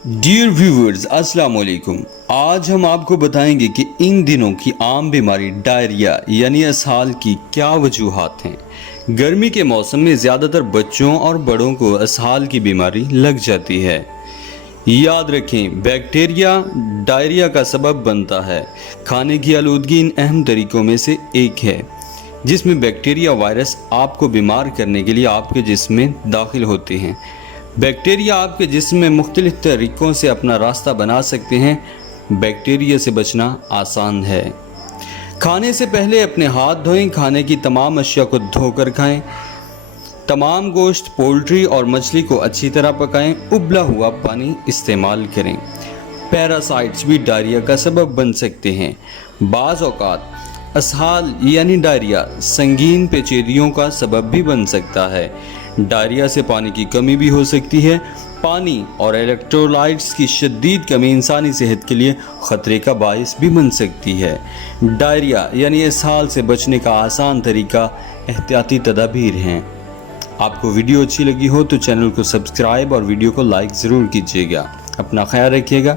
Dear viewers, अस्सलाम वालेकुम। आज हम आपको बताएंगे कि इन दिनों की आम बीमारी डायरिया यानी इसहाल की क्या वजूहात हैं। गर्मी के मौसम में ज़्यादातर बच्चों और बड़ों को इसहाल की बीमारी लग जाती है। याद रखें, बैक्टीरिया डायरिया का सबब बनता है। खाने की आलूदगी इन अहम तरीकों में से एक है जिसमें बैक्टीरिया वायरस आपको बीमार करने के लिए आपके जिस्म में दाखिल होते हैं। बैक्टीरिया आपके जिस्म में मुख्तलिफ तरीक़ों से अपना रास्ता बना सकते हैं। बैक्टीरिया से बचना आसान है। खाने से पहले अपने हाथ धोएं। खाने की तमाम अशिया को धोकर खाएं। तमाम गोश्त, पोल्ट्री और मछली को अच्छी तरह पकाएं। उबला हुआ पानी इस्तेमाल करें। पैरासाइट्स भी डायरिया का सबब बन सकते हैं। बाज़ औक़ात इसहाल यानी डायरिया संगीन पेचीदगियों का सबब भी बन सकता है। डायरिया से पानी की कमी भी हो सकती है। पानी और इलेक्ट्रोलाइट्स की शदीद कमी इंसानी सेहत के लिए ख़तरे का बायस भी बन सकती है। डायरिया यानी इसहाल से बचने का आसान तरीका एहतियाती तदाबीर हैं। आपको वीडियो अच्छी लगी हो तो चैनल को सब्सक्राइब और वीडियो को लाइक ज़रूर कीजिएगा। अपना ख्याल रखिएगा।